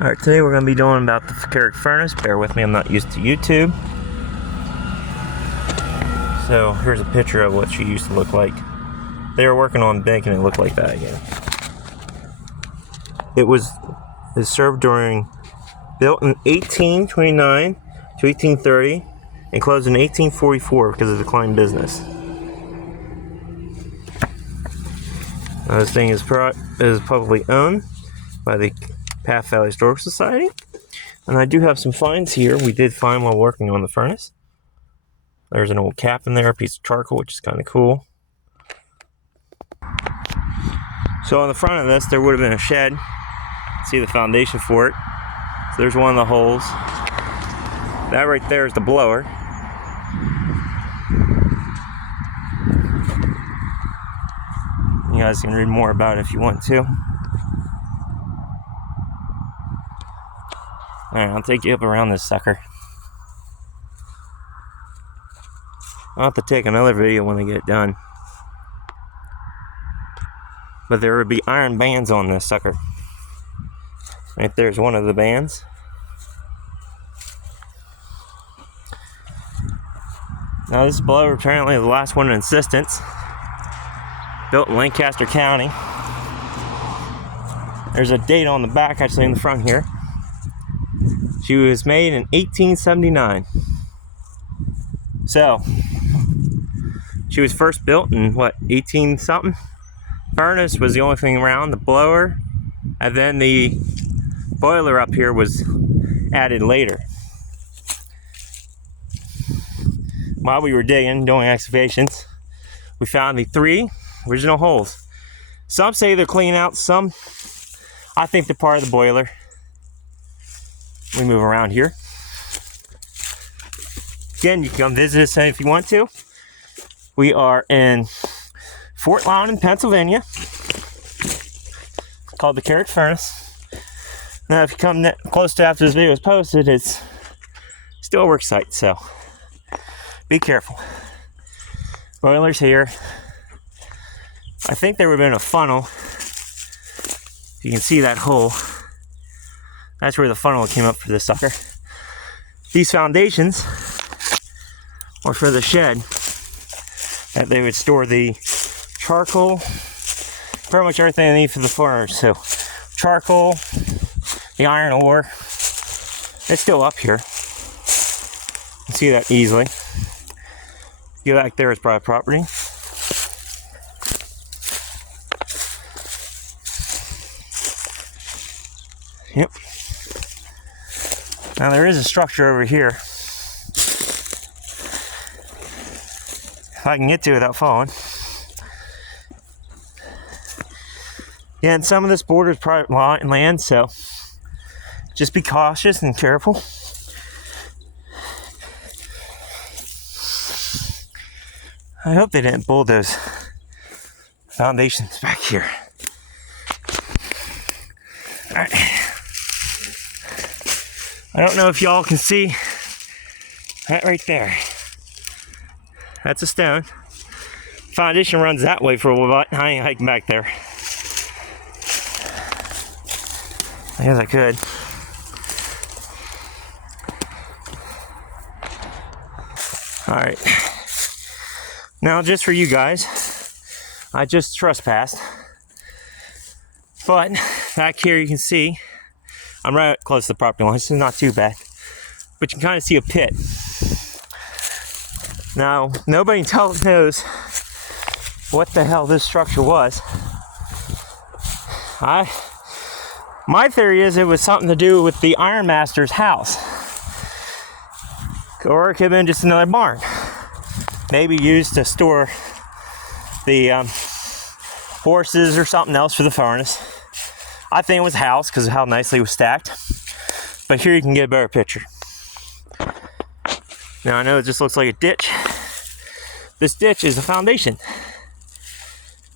Alright, today we're going to be doing about the Carrick Furnace. Bear with me, I'm not used to YouTube. So here's a picture of what she used to look like. They were working on making it look like that again. It served built in 1829 to 1830 and closed in 1844 because of declining business. Now, this thing is publicly owned by the Path Valley Historical Society, and I do have some finds here. We did find while working on the furnace. There's an old cap in there, a piece of charcoal, which is kind of cool. So on the front of this, there would have been a shed. See the foundation for it. So there's one of the holes. That right there is the blower. You guys can read more about it if you want to. Alright, I'll take you up around this sucker. I'll have to take another video when I get it done. But there would be iron bands on this sucker. Right there's one of the bands. Now this blower apparently is the last one in existence. Built in Lancaster County. There's a date on the back, actually in the front here. She was made in 1879. So, she was first built in, 18 something? Furnace was the only thing around, the blower, and then the boiler up here was added later. While we were digging, doing excavations, we found the 3 original holes. Some say they're clean out, some I think they're part of the boiler. We move around here. Again, you can come visit us if you want to. We are in Fort Loudon, Pennsylvania. It's called the Carrick Furnace. Now, if you come close to after this video is posted, it's still a work site, so be careful. Boiler's here. I think there would have been a funnel. You can see that hole. That's where the funnel came up for this sucker. These foundations are for the shed that they would store the charcoal, pretty much everything they need for the furnace. So charcoal, the iron ore, it's still up here. You can see that easily. Go back there is private property. Yep. Now there is a structure over here. If I can get to it without falling. Yeah, and some of this borders private land, so just be cautious and careful. I hope they didn't bulldoze foundations back here. Alright. I don't know if y'all can see that right there. That's a stone. Foundation runs that way for a while. I ain't hiking back there. I guess I could. Alright. Now, just for you guys, I just trespassed. But back here you can see I'm right close to the property line. This is not too bad. But you can kind of see a pit. Now, nobody knows what the hell this structure was. My theory is it was something to do with the ironmaster's house. Or it could have been just another barn. Maybe used to store the horses or something else for the furnace. I think it was a house because of how nicely it was stacked. But here you can get a better picture. Now I know it just looks like a ditch. This ditch is the foundation.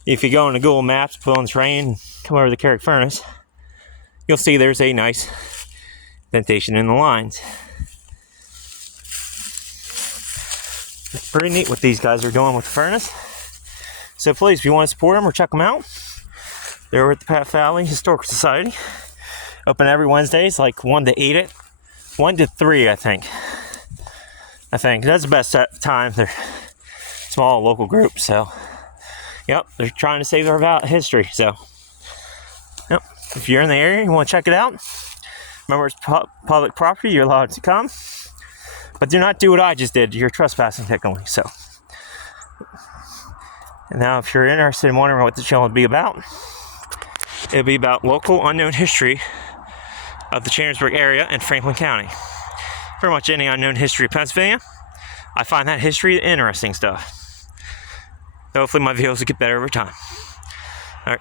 If you go into Google Maps, put on terrain, and come over to the Carrick Furnace, you'll see there's a nice indentation in the lines. It's pretty neat what these guys are doing with the furnace. So please, if you want to support them or check them out, they're at the Path Valley Historical Society. Open every Wednesdays, like 1 to 8 1 to 3, I think. That's the best time. They're small local group, so yep, they're trying to save our history. So yep, if you're in the area, you want to check it out. Remember, it's public property. You're allowed to come, but do not do what I just did. You're trespassing technically. So, and now, if you're interested in wondering what the channel would be about, it'll be about local unknown history of the Chambersburg area and Franklin County. Pretty much any unknown history of Pennsylvania. I find that history interesting stuff. Hopefully my videos will get better over time. All right.